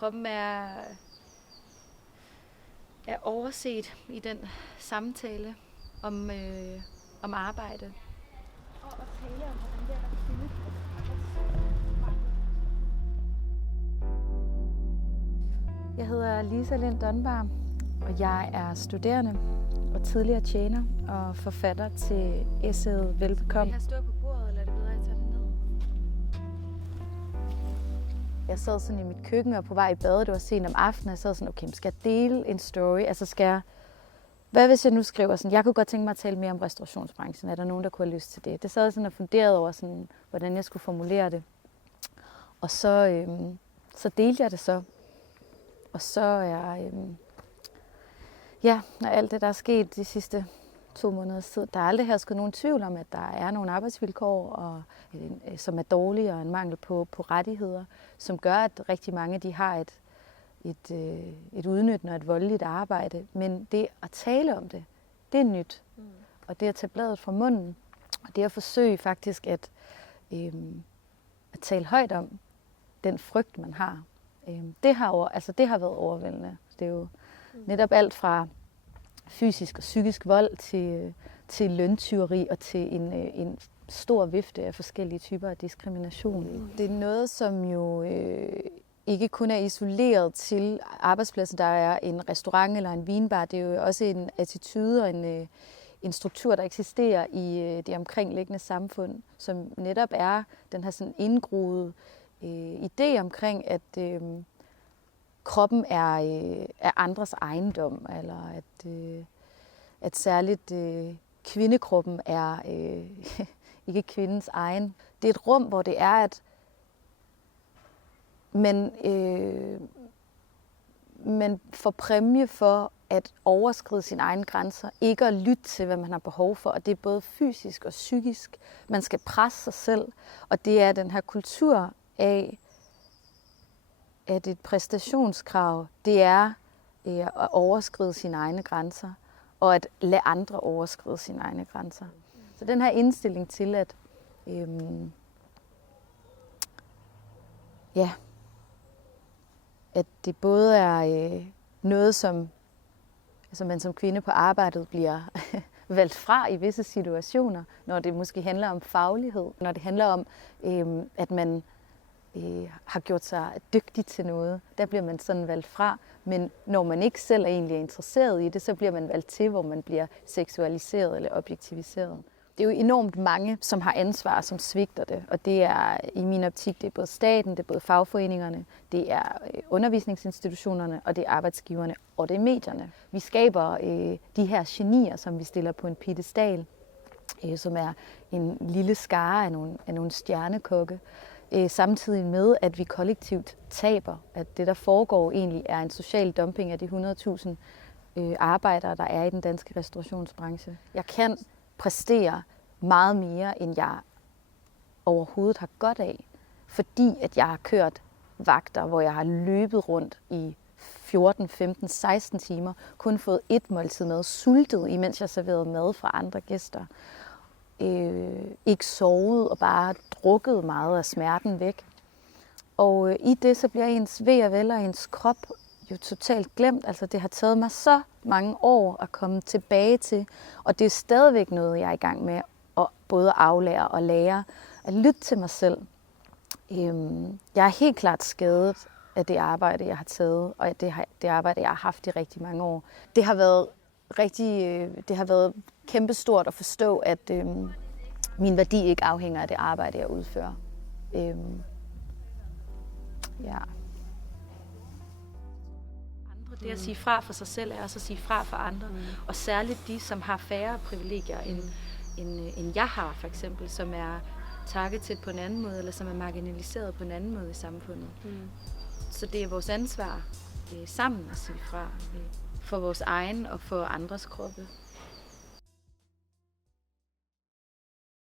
kroppen er overset i den samtale om arbejde. Og tale om, hvordan det er at kvinde. Jeg hedder Lisa Lind Dunbar, og jeg er studerende og tidligere tjener og forfatter til essayet Velbekomme. Vil det her stå på bordet, eller er det bedre, at jeg tager det ned? Jeg sad sådan i mit køkken og på vej i bad, det var sent om aftenen, og jeg sad sådan, okay, skal jeg dele en story? Altså skal jeg... Hvad hvis jeg nu skriver sådan, jeg kunne godt tænke mig at tale mere om restaurationsbranchen, er der nogen, der kunne have lyst til det? Det sad jeg sådan og funderede over, sådan, hvordan jeg skulle formulere det. Og så delte jeg det så. Og så er, når alt det, der er sket de sidste 2 måneders tid, der er aldrig hersket nogen tvivl om, at der er nogle arbejdsvilkår, og, som er dårlige, og en mangel på rettigheder, som gør, at rigtig mange de har et udnyttende og et voldeligt arbejde. Men det at tale om det, det er nyt. Og det at tage bladet fra munden, og det at forsøge faktisk at tale højt om den frygt, man har. Det har været overvældende. Det er jo netop alt fra fysisk og psykisk vold til løntyveri og til en stor vifte af forskellige typer af diskrimination. Det er noget, som jo ikke kun er isoleret til arbejdspladsen, der er en restaurant eller en vinbar. Det er jo også en attitude og en struktur, der eksisterer i det omkringliggende samfund, som netop er den her sådan indgroede idé omkring, at kroppen er andres ejendom, eller at særligt kvindekroppen er ikke kvindens egen. Det er et rum, hvor det er, at man får præmie for at overskride sine egne grænser, ikke at lytte til, hvad man har behov for, og det er både fysisk og psykisk. Man skal presse sig selv, og det er den her kultur af, at et præstationskrav, det er at overskride sine egne grænser, og at lade andre overskride sine egne grænser. Så den her indstilling til, at at det både er noget, som man som kvinde på arbejdet bliver valgt fra i visse situationer, når det måske handler om faglighed, når det handler om, at man har gjort sig dygtig til noget, der bliver man sådan valgt fra. Men når man ikke selv er egentlig interesseret i det, så bliver man valgt til, hvor man bliver seksualiseret eller objektiviseret. Det er jo enormt mange, som har ansvar, som svigter det. Og det er i min optik, det er både staten, det er både fagforeningerne, det er undervisningsinstitutionerne, og det er arbejdsgiverne, og det er medierne. Vi skaber de her genier, som vi stiller på en piedestal, som er en lille skare af nogle stjernekokke, samtidig med, at vi kollektivt taber, at det, der foregår, egentlig er en social dumping af de 100.000 arbejdere, der er i den danske restaurationsbranche. Jeg kan præstere meget mere, end jeg overhovedet har godt af, fordi at jeg har kørt vagter, hvor jeg har løbet rundt i 14, 15, 16 timer, kun fået 1 måltid mad, sultet, imens jeg serverede mad fra andre gæster. Ikke sovet og bare drukket meget af smerten væk. Og i det så bliver ens ve og vel og ens krop jo totalt glemt. Altså det har taget mig så mange år at komme tilbage til, og det er stadigvæk noget, jeg er i gang med at både aflære og lære, at lytte til mig selv. Jeg er helt klart skadet af det arbejde, jeg har taget, og det arbejde, jeg har haft i rigtig mange år. Det har været kæmpestort at forstå, at min værdi ikke afhænger af det arbejde, jeg udfører. Det at sige fra for sig selv er også at sige fra for andre. Og særligt de, som har færre privilegier, end jeg har, for eksempel, som er targetet på en anden måde, eller som er marginaliseret på en anden måde i samfundet. Så det er vores ansvar sammen at sige fra for vores egen og for andres kroppe.